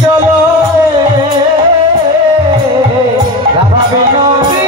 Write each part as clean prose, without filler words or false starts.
চলো রাধা বিনোদিনী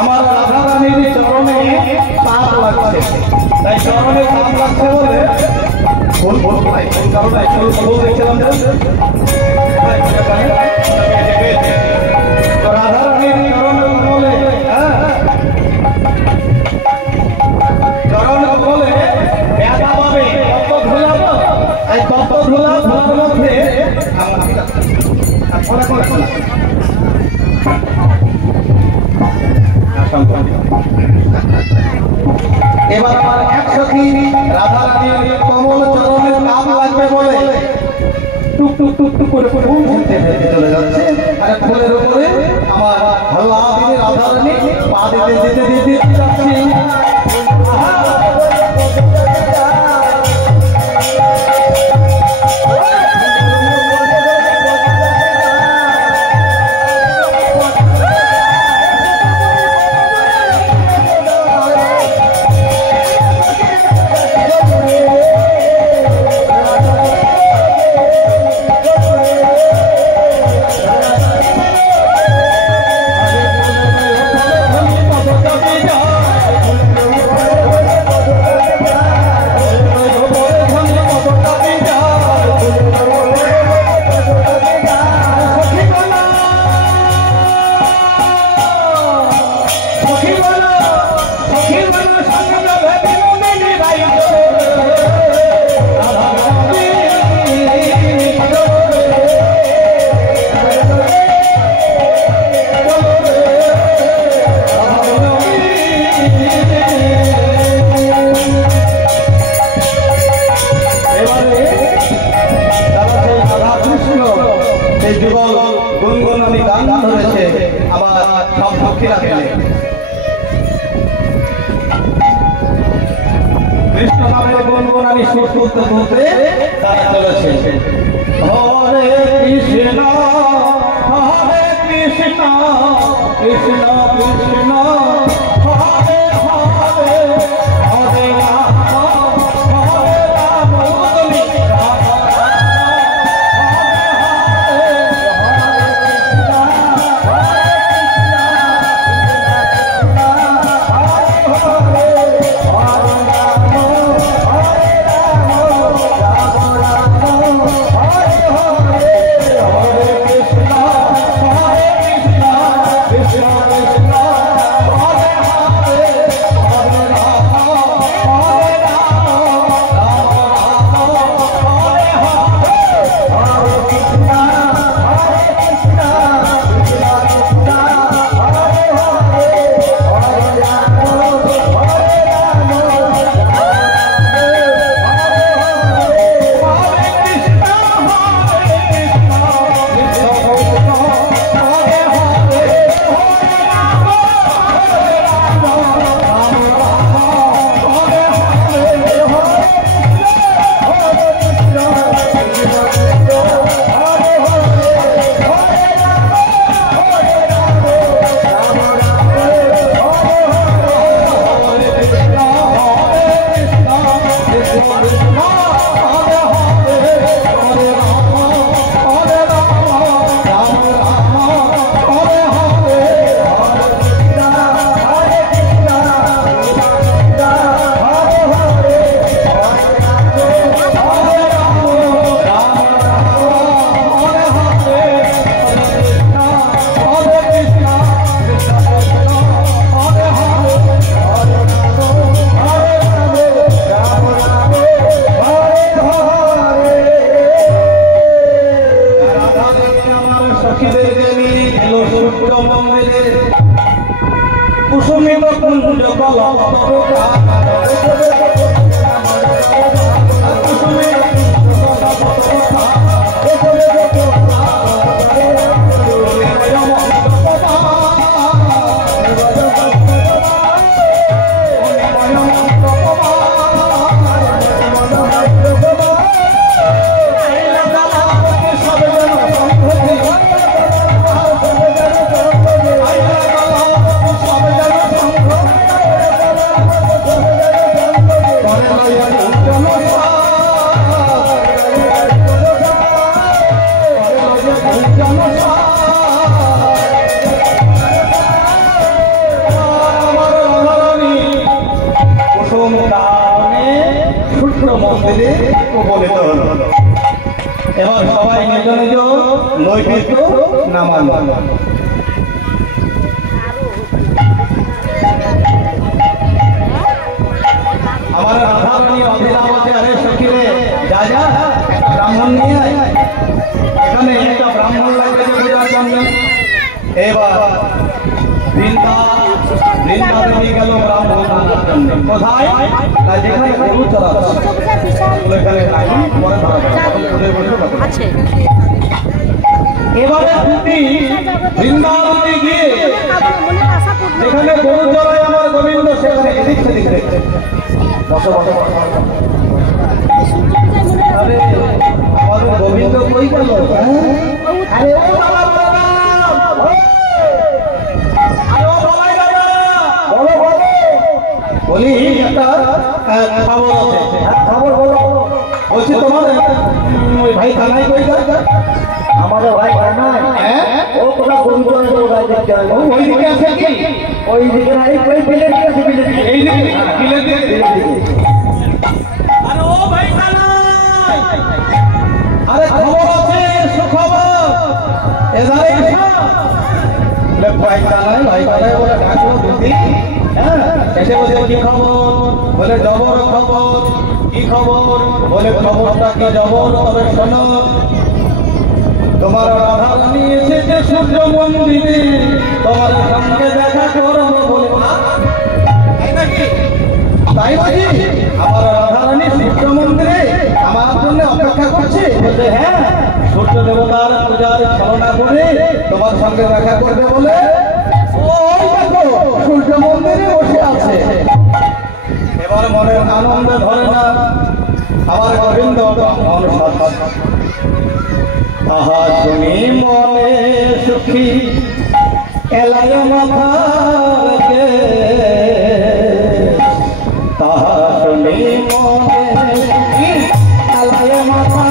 আমার রাধা রানীর চরণে পাপ লাগছে, তাই চরণে পাপ লাগছে বলে দেখছিলাম রাধা রানীর চরণ বলে চরণ বলে ব্যথা পাবে তত্ত্ব ধুলাবো, তাই তত্ত্ব ধুলার মধ্যে এবার আমার এক সখী রাধা রানীর কমল চরণের নাম লাগবে বলে টুক টুক টুক টুক করে ফুল ছিনতে চলে যাচ্ছে। আর ফুলের উপরে আমার ভাল্লা দিনে রাধা রানী পা দিতে দিতে দিতে যাচ্ছি। গুনগুনানি গান ধরেছে আবার সব সখীরা খেলে কৃষ্ণ নামের গুনগুনানি সুর তুলতে তুলতে তারা চলেছে। হরে কৃষ্ণ এবার সবাই নিজ নিজ নৈবেদ্য নামান। আমার রাধারানী অভিলাভ আছে, আরে সখীরে যা যা একটা ব্রাহ্মণ নিয়ে আয়, এখানে একটা ব্রাহ্মণ লাগবে যে পূজার জন্য। এবার বৃন্দাবনে গেল ব্রাহ্মণ আনার জন্য। কোথায়? না যেখানে গরু চড়াচ্ছে ওখানে পরে ধরা আছে। এবারে দুটি বৃন্দাবনে গিয়ে যেখানে গরু চড়ায় আমার গোবিন্দ, সেখানে এদিক সেদিক দেখছে। বসো বসো। আরে আমাদের গোবিন্দ কই গেল? আরে ও বাবা বলি একটা খবর আছে। খবর বলো। বলছি তোমার ওই ভাই থানায় কই যায়? আমাদের ভাই থানায় ও কোথা গরু চড়ায় তো ভাই দেখতে হয়। ওই দিকে আছে কি? ওই দিকে নাই, ওই বিলের দিকে আছে। এই দিকে বিলের দিকে। আরে ও ভাই থানায়, আরে খবর আছে, সুখবর। এদারে এসো। লে ভাই থানায়, ভাই থানায় বলে ডাকলো দিদি। এসে বলে কি খবর? বলে জবর খবর। কি খবর? বলে খবরটা কি জবর? তবে শোনো, তোমার রাধারানী এসেছে সূর্য মন্দিরে, তোমার সঙ্গে দেখা করবো বলে। তাই নাকি? তাই বুঝি? আমার রাধারানী সূর্য মন্দিরে আমার জন্য অপেক্ষা করছে। বলছে হ্যাঁ, সূর্য দেবতার পূজার ছলনা করে তোমার সঙ্গে দেখা করবে বলে সূর্য মন্দিরে বসে আছে। এবার মনের আনন্দ ধরে না আমার গোবিন্দ। তাহা শুনি মনে সুখী এলায় মাথা, তাহা শুনি মনে সুখী এলায় মাথা।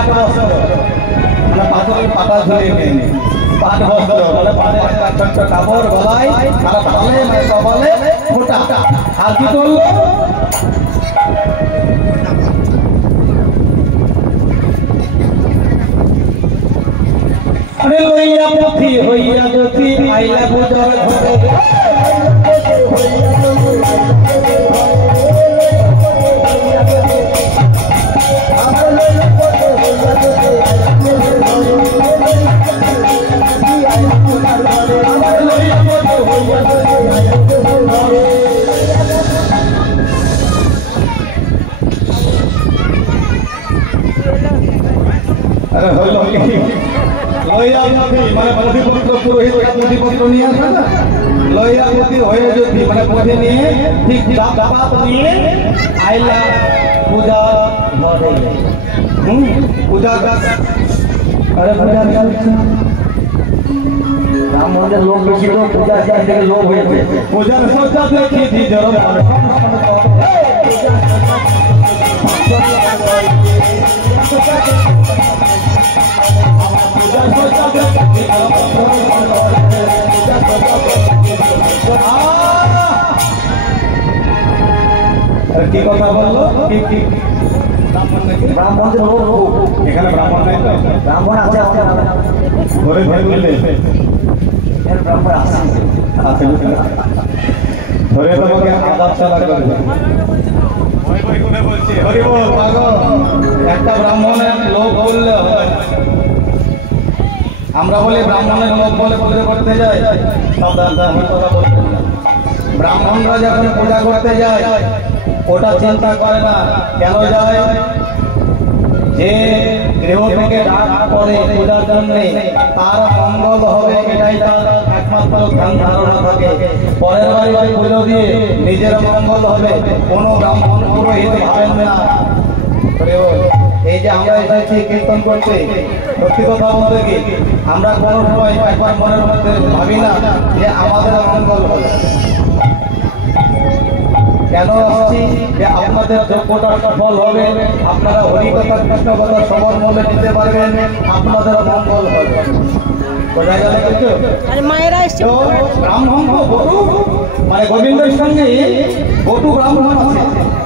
পাট বস্ত্র, মানে পাথরের পাতা ঝুলিয়ে নেই, পাট বস্ত্র মানে পাটের একটা ছোট্ট কাপড় গলায়, আর ভালে মানে কপালে ফোঁটা। আর কি করলো? আরে লইয়া পথি হইয়া জ্যোতি আইলা পূজার ঘরে, মানে প্রতিপত্র পুরোহিতরা প্রতিপত্র নিয়ে আসে না, লইয়াপতি হয়ে যদি মানে পথে নিয়ে ঠিক ডাকাত নিয়ে আইলা পূজা ঘরে। পূজা আরে পূজা রাম মন্দির লোক বেশি তো পূজা থেকে লোক হয়েছে, পূজার সজ্জা দেখি দিজর কি কথা বললো? ব্রাহ্মণদের লোক এখানে ব্রাহ্মণ নাই তো? ব্রাহ্মণ আছে, ধরে ধরে বললে ব্রাহ্মণ আছে, ধরে তোমাকে আদাব চালা করবে। একটা ব্রাহ্মণের লোক বললে হয়, আমরা বলি ব্রাহ্মণের লোক বলে পুজো করতে যায়, কথা বলতে না। ব্রাহ্মণরা যখন পূজা করতে যায় ওটা চিন্তা করে না কেন যায়, যে গৃহ থেকে ডাক পড়ে পূজার জন্য তার মঙ্গল হবে এটাই তার একমাত্র ধ্যান ধারণা থাকে। পরের বাড়ি পুজো দিয়ে নিজের মঙ্গল হবে কোনো ব্রাহ্মণ পুরোহিত ভাবেন না। এই যে আমরা এসেছি কীর্তন করতে, সত্যি কথা বলতে কি আমরা কোনো সময় একবার মনের মধ্যে ভাবি না যে আমাদের মঙ্গল হবে। কেন আসছি? যে আপনাদের যোগ্যতার ফল হবে, আপনারা হরিকথা কৃষ্ণ কথা সবার মনে নিতে পারবেন, আপনাদের মঙ্গল হবে। কোথায় গেলে কিছু ব্রাহ্মণ বটু মানে গোবিন্দের সঙ্গে বটু ব্রাহ্মণ আছে,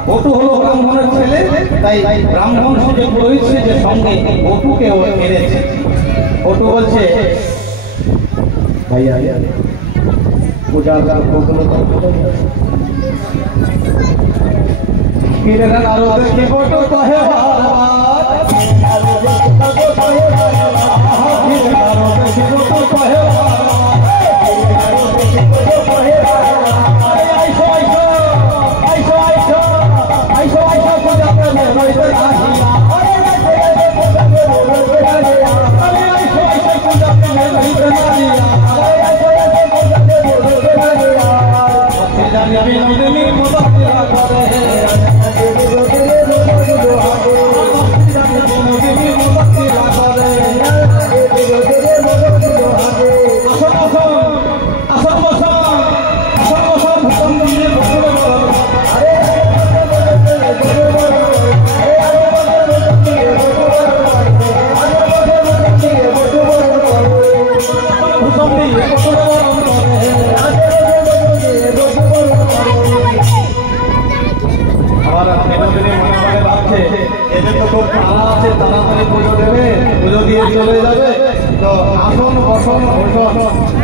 বটু হলো ব্রাহ্মণের ছেলে, তাই ব্রাহ্মণ যে পুরোহিত যে সঙ্গে বটুকে এনেছে। বটু বলছে ভাইয়া পূজা আরো দেখি বটু কহে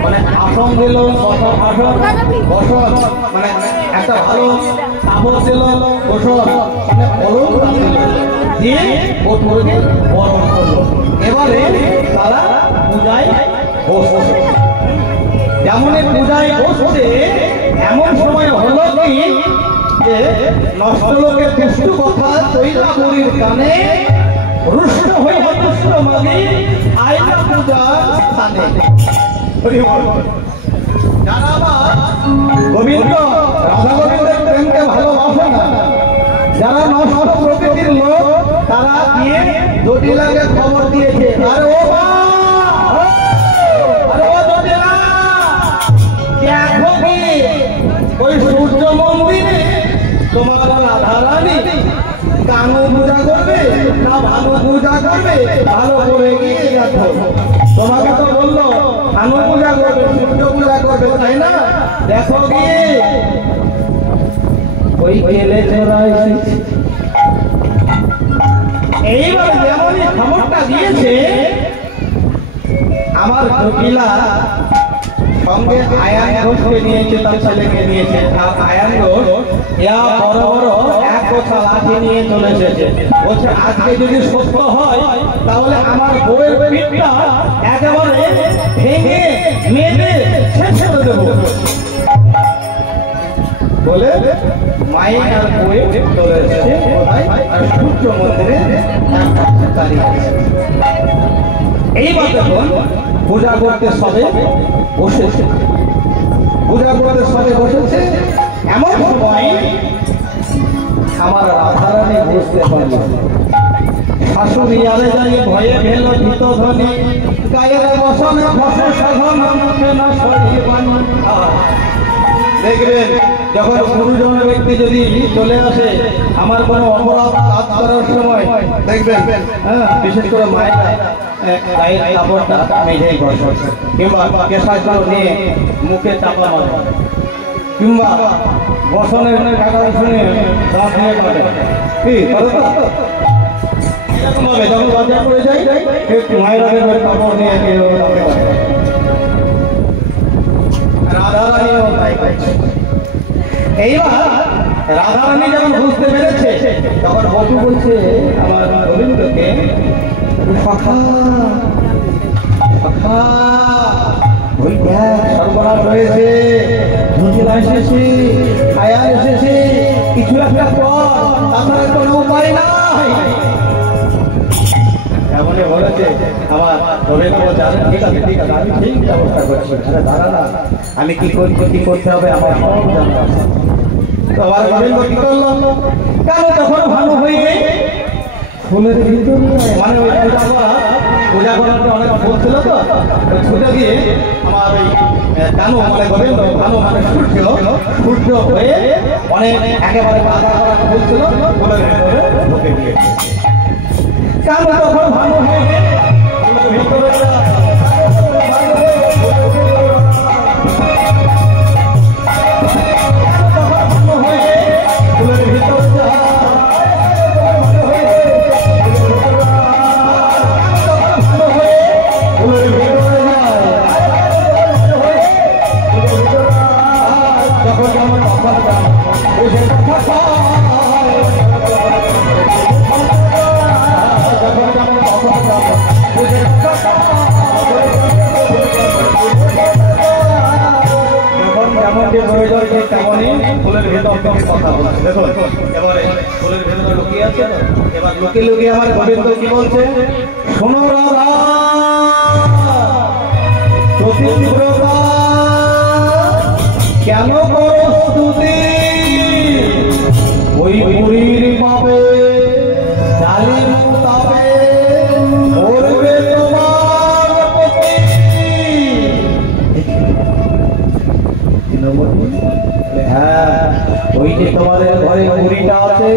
মানে আসন দিল, আসন বসন মানে একটা ভালো কাপড় দিল, বসন মানে অলঙ্কার দিল, দিয়ে বটুকে বরণ করলো। এবারে তারা পূজায় বসছে। যেমনই পূজায় বসছে এমন সময় হলো কি যে নষ্ট লোকের দুষ্টু কথা তৈলাপুরীর কানে রুষ্ট হয়ে হতুষ্ট মানে আইলা পূজার স্থানে। যারা গোবিন্দ রাধা গোবিন্দের প্রেমকে ভালোবাসে না, যারা নষ্ট প্রকৃতির লোক, তারা গিয়ে জটিলাকে খবর দিয়েছে, আরে ও জটিলা দেখো কি ওই সূর্য মন্দিরে তোমার রাধা রানী কানু পূজা করবে না ভানু পূজা করবে, ভালো করে গিয়ে দেখো। তোমাকে তো বললো কানু পূজা করবে, সূর্য পূজা করবে, তাই না? দেখো গিয়ে ওই গেলে চোরাই। এইবার যেমনই খবরটা দিয়েছে, আমার জটিলা সঙ্গে আয়ান ঘোষকে নিয়েছে, তার ছেলেকে নিয়েছে। আর আয়ান ঘোষ বড় বড় এক গোছা লাঠি নিয়ে চলে এসেছে। বলছে আজকে যদি সত্য হয় তাহলে আমার বউয়ের পিঠটা একেবারে ভেঙে মেরে শেষ করে দেবো বলে মায়ের আর বউয়ে চলে এসেছে। আর সূর্য মন্দিরে দাঁড়িয়ে আছে। এইবার দেখুন পূজা করতে সবে বসেছে, পূজা করতে সবে বসেছে। এমন সময় আমার রাধারানী বুঝতে পারল, শাশুড়ি আরে দাঁড়িয়ে ভয়ে ফেল ভীত ধ্বনি, গায়ের বসনে বসে সাধন মুখে না সরিবানি। দেখবেন যখন গুরুজনের ব্যক্তি যদি চলে আসে আমার কোনো অপরাধ কাজ করার সময়, দেখবেন বিশেষ করে মায়েরা গায়ের কাপড়টা মেঝেই বসে, কিংবা কেশাগুলো নিয়ে মুখে চাপা মারে, কিংবা বসনের কাটা শুনে দাঁত দিয়ে কাটে। কি এরকম ভাবে যখন লজ্জা পড়ে যায় মায়েরা কাপড় নিয়ে রাধারানীও তাই করছে। এইবার রাধারানী যখন বুঝতে পেরেছে তখন বধূ বলছে আমার গোবিন্দকে, সখা সখা ওই দেখ সর্বনাশ হয়েছে, জটিলা এসেছে, আয়ান এসেছে, কিছু একটা কর, তাছাড়া কোনো উপায় নাই। এমনই বলেছে আমার গোবিন্দ জানেন, ঠিক আছে ঠিক আছে আমি ঠিক ব্যবস্থা করছি। আরে দাঁড়া না, আমি কি করতে হবে আমার সব জানা আছে। তো আমার গোবিন্দ কি করলাম, কেন তখন ভালো হয়ে গেছে ফুলের ভিতরে, মানে ওই পূজা করার অনেক ফুল ছিল, তো ওই ছুটে গিয়ে আমার ওই কানু মানে গোবিন্দ, কানু মানে সূর্য হয়ে অনেক একেবারে বাধা করা ফুল ছিল, ফুলের ভিতরে ঢুকে গিয়ে কানু তখন ভালো হয়ে গেছে ফুলের ভিতরে। ফুলের ভেতর থেকে কথা বলছে, দেখো এবারে ফুলের ভেতরে লুকিয়ে আছে। এবার লুকিয়ে লুকিয়ে আমার গোবিন্দ কি বলছে, শোনো রাধা প্রতিব্রতা, কেন করো স্তুতি, ওই বুড়ির পাবে জালিম তাবে করবে তোমার প্রতি। হ্যাঁ ওই যে তোমাদের ঘরে বুড়িটা আছে,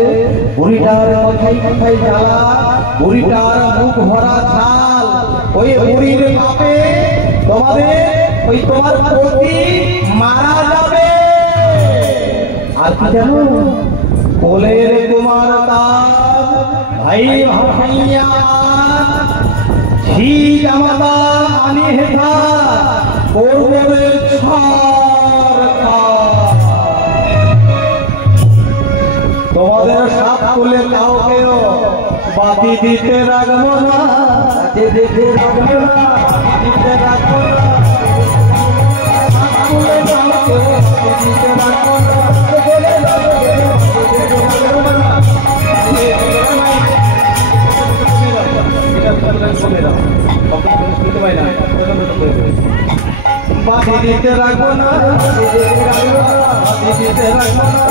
বুড়িটার কথাই কথাই জ্বালা, বুড়িটার মুখ ভরা ছাল, ওই বুড়ির পাপে তোমাদের ওই তোমার পতি মারা যাবে। আর কি জানো, কোলের তোমার তার ভাই ভাইয়া ঝি জামাতা আনি হেথা করবে তোমাদের সাপ তুলে কাউকেও বাতি দিতে রাখবো না, দিতে রাখবো না, দিতে রাখবো না, তুলে কাউকেও দিতে রাখবো না, বাতি দিতে রাখবো না, বাতি দিতে রাখবো না, বাতি দিতে রাখবো না,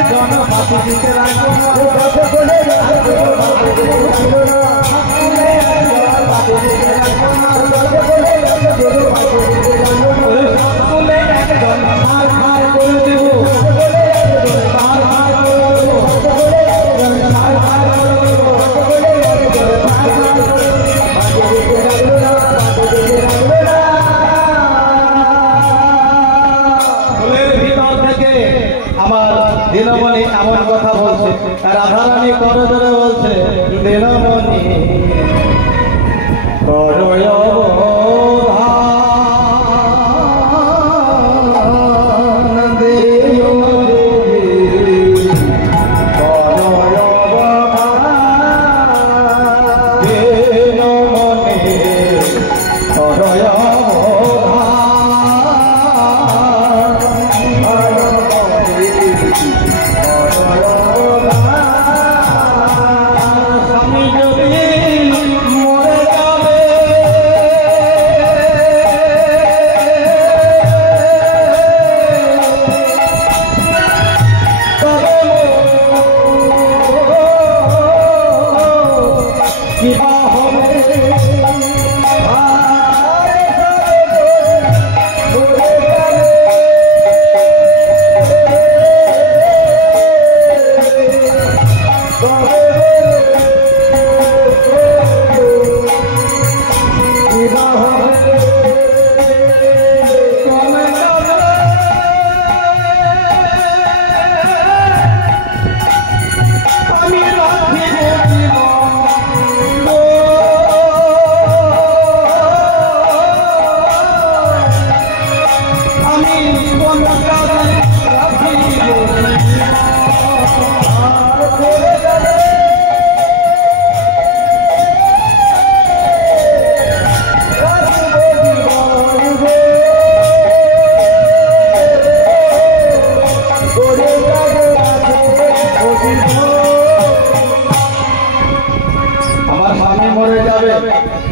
একজন বাতি দিতে রাখবো না, বাতি দিতে রাখবো না, একজন ভাগ ভাগ করে দেবো, ভাগ ভাগ দিনমণি করয়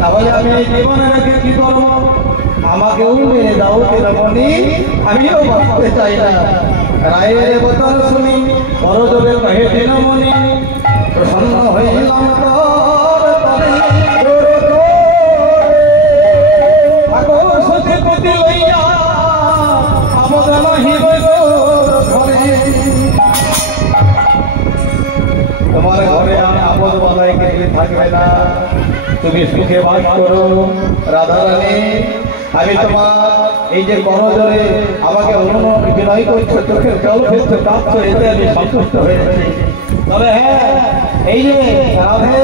তাহলে আমি জীবনে রেখে কি করবো? আমাকেও মেরে দাও দিনমণি, আমিও বাঁচতে চাই না। রায়ের বচন শুনি করজোরে কহে দিনমণি, প্রসন্ন হইলাম তোর তরে ঠাকুর সতীপতি লইয়া আপদ নাহিব ঘরে। তোমার ঘরে আমি আপদ বালাই কিছু থাকবে না, তুমি সুখে বাস করো রাধারানী। আমি তোমার এই যে করজোরে আমাকে বিনয় করছো, চোখের জল ফেলছো, কাঁদছো, এতে আমি সন্তুষ্ট হয়েছি। তবে হ্যাঁ, এই যে রাধে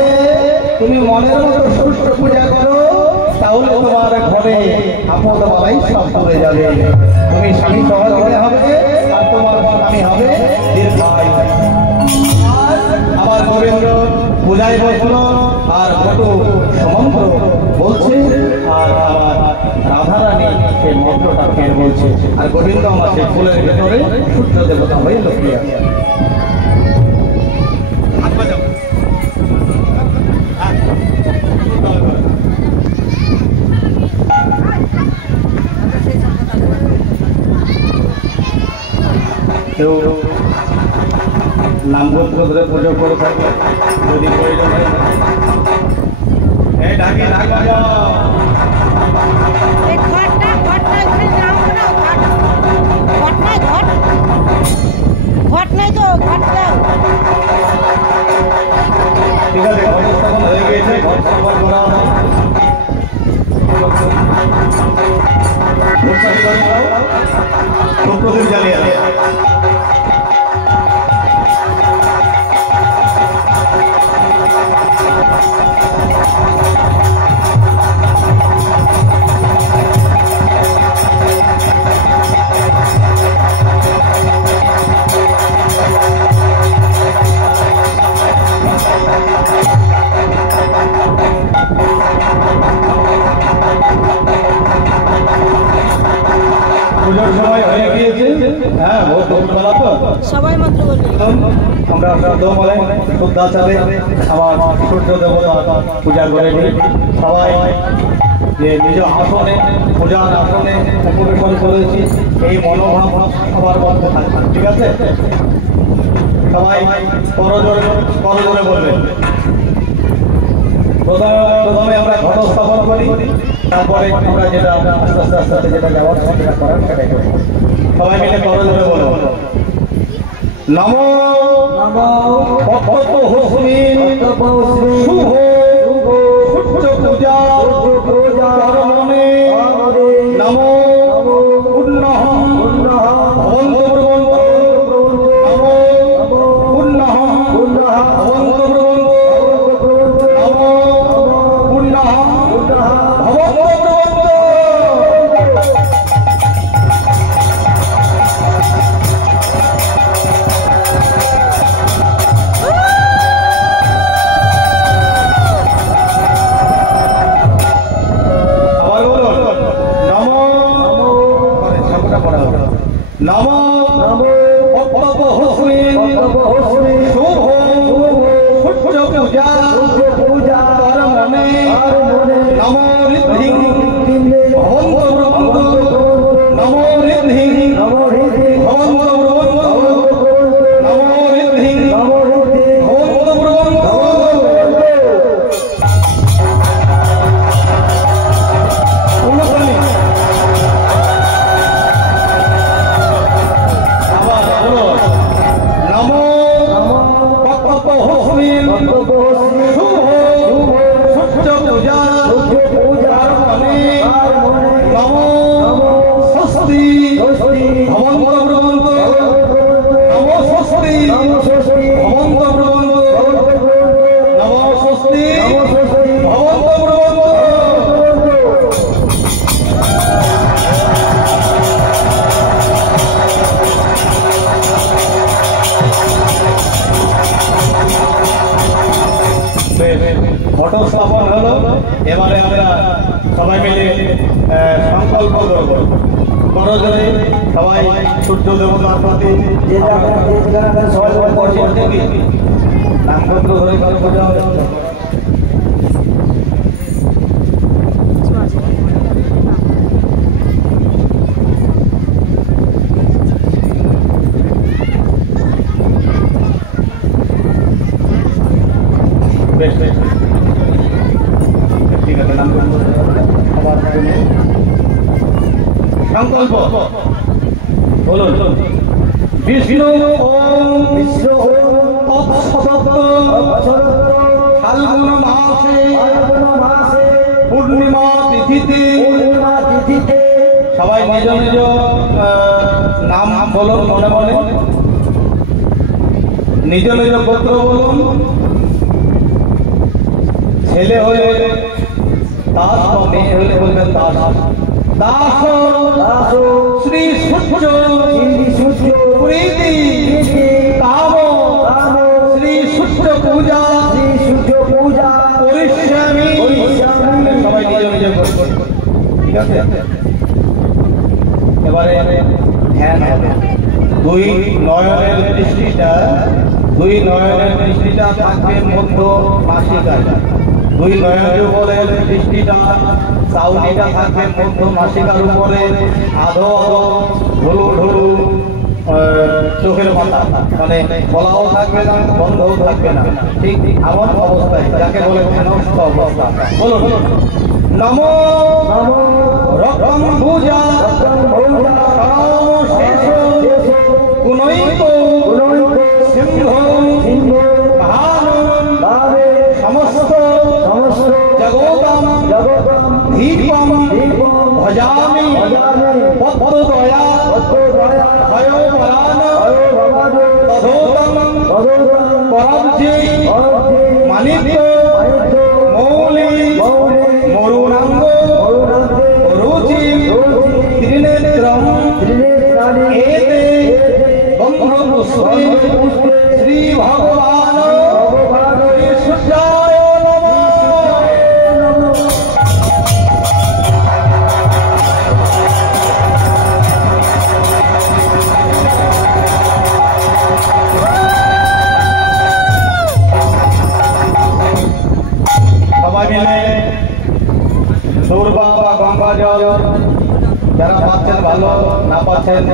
তুমি মনের মতো সুষ্ঠু পূজা করো, তাহলে তোমার ঘরে আপদ বালাই সব পড়ে যাবে। তুমি স্বামী সহযোগে হবে আর তোমার স্বামী হবে দীর্ঘায়। আমার গোবিন্দ পূজায় বসলো আর বটু সমন্ত্র বলছে, আর আমার রাধারানী সেই মন্ত্রটা ফের বলছে, আর গোবিন্দ আমার সেই ফুলের ভেতরে সূর্য দেবতা হয়ে লুকিয়ে আছে। কেউ নামগোত্র ধরে পুজো করে থাকে, যদি প্রয়োজন হয় ঢাকি ঢাক বাজাও। ঠিক আছে, ঘট স্থাপন হয়ে গিয়েছে, ঘট স্থাপন করা হয়। প্রদীপ জ্বালিয়ে আছে। পুজোর সময় হয়ে গিয়েছে, হ্যাঁ ভোরবেলা তো সবাই মন্ত্র বলবে। আমরা শ্রদ্ধা বলে শ্রদ্ধা চালে আমার সূর্য দেবতা পূজা করে নিই। সবাই যে নিজ আসনে পূজার আসনে উপবেশন করেছি, এই মনোভাব সবার মধ্যে থাকবে। ঠিক আছে, সবাই করজোরে করজোরে বলবেন। প্রথমে আমরা ঘট স্থাপন করি, তারপরে আমরা যেটা আস্তে আস্তে আস্তে আস্তে যেটা যাওয়ার সেটা করার সেটাই করি। সবাই মিলে করজোরে বলো, নমো নমো ভক্ত হস্মিন শুভ সূর্য পূজা কর্মণে নমো পুণ্যঃ ভবন্তু ব্রবন্তু নমো পুণ্যঃ ভবন্তু ব্রবন্তু ফটো স্থাপন হলো। এবারে আমরা সবাই মিলে সংকল্প করব, করজোরে সবাই সূর্য দেবতার প্রতি নামপত্র ধরে বোঝা হবে। ঠিক আছে, সংকল্প বলুন। বিষ্ণু ওম বিষ্ণু ফাল্গুন মাসে পূর্ণিমা তিথিতে সবাই নিজ নিজ নাম বলুন, মনে মনে নিজ নিজ গোত্র বলুন। ছেলে হলে দাস, মেয়ে হলে বলবেন দাস। দাস শ্রী সূর্য প্রীতি কাম শ্রী সূর্য পূজা পরিশ্রমী। সবাই নিজ নিজ করবেন, ঠিক আছে? এবারে ধ্যান হবে। দুই নয়নের দৃষ্টিটা থাকবে মধ্য মাসিকায়। দুই নয়ন যুগলের দৃষ্টিটা চাউনিটা থাকবে মধ্য মাসিকার উপরে। আধো ঢুলু ঢুলু চোখের পাতা, মানে খোলাও থাকবে না, বন্ধও থাকবে না, ঠিক এমন অবস্থায় যাকে বলে ধ্যানস্থ অবস্থা। বলুন নমো রক্তম ভুজা শেষ গুণৈক সিংহ সমস্ত জগতাম দীপম ভজামি পদ্মদয়া ভয়পরাণ তদোতম পরাজ্যে মানিক্য মৌলি মরুণাঙ্গ রুচি ত্রিনেত্রম এতে গন্ধপুষ্পে শ্রী ভগবান শ্রী সূর্যায় নমঃ। সবাই মিলে দুর্বা বা গঙ্গা জল যারা পাচ্ছেন ভালো, না পাচ্ছেন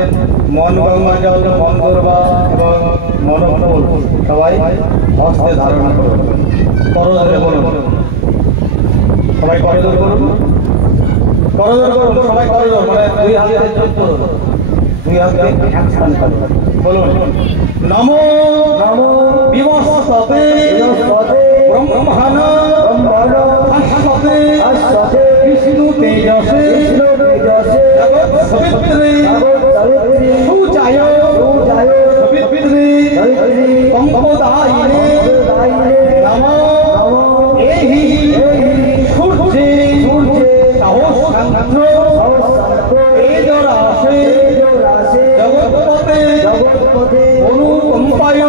মন গঙ্গা জল, মন দুর্বা এবং মনফুল সবাই হস্তে ধারণ করুন। করজোরে বলুন, সবাই করজোর করুন, করজোর করুন, সবাই করজোর, মানে দুই হাতে যোগ করুন, দুই হাতে অ্যাকশন করুন। বলুন নমো বিবস্বতে ব্রহ্মণ ভাস্বতে বিষ্ণু তেজসে জগৎ সবিত্রে সুজায় সবিত্রে কম্পদায়িনে নমো এহি সূর্যে সহস্রাংশ তেজরাশে জগৎপতে অনুকম্পায়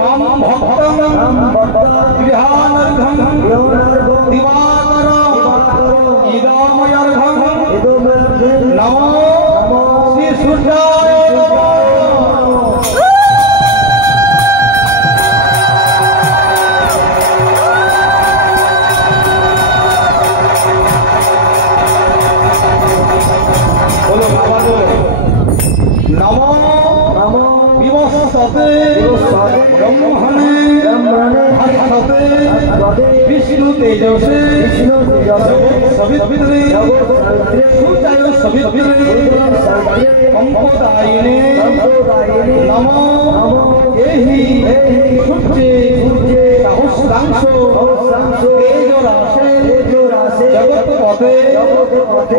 মাম ভক্তং গৃহানর্ঘং দিবাকর ইদময়র্ঘং নমো শ্রী সূর্যায় নমঃ। নমো বিবস্বতে ব্রহ্মণে ভাস্বতে বিষ্ণু তেজসে সবিত্রে সুজায় সবিত্রে কম্পদায়িনে নমো এহি সূর্যে সহস্রাংশ তেজরাশে জগৎপতে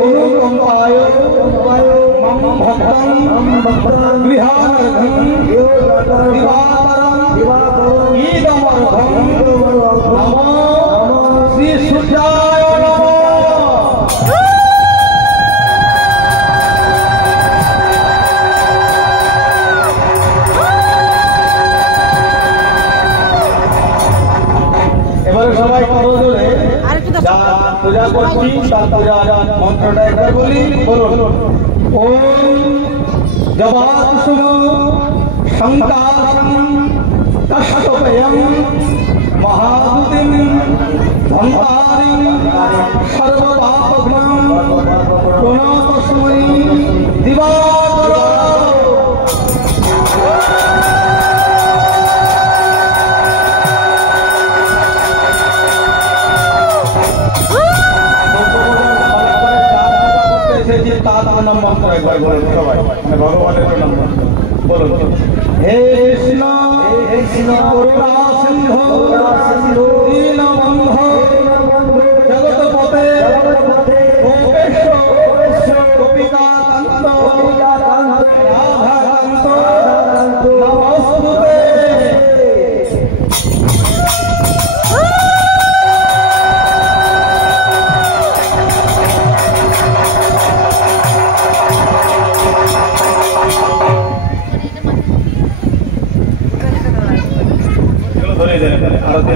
অনুকম্পায় মাম ভক্তং গৃহানর্ঘং দিবাকরং ইদমর্ঘং নমো শ্রী সূর্যায় নমঃ। এবারে সবাই করো জোরে যা পূজা করছি তার পূজার মন্ত্রটা একবার বলি বলুন ওম জবাকুসুম সংকাশং কাশ্যপেয়ং মহাদুতিং ধন্তারিং সর্বপাপঘ্নং প্রণতস্মৈ দিবাকর তার নাম মন্ত্র একবার বলুন সবাই মানে ভগবানের নাম বলুন হে কৃষ্ণ করুণা সিন্ধু দীনবন্ধু জগৎপতে গোপেশ্বর গোপিকাকান্ত রাধাকান্ত নমস্তুতে আরতি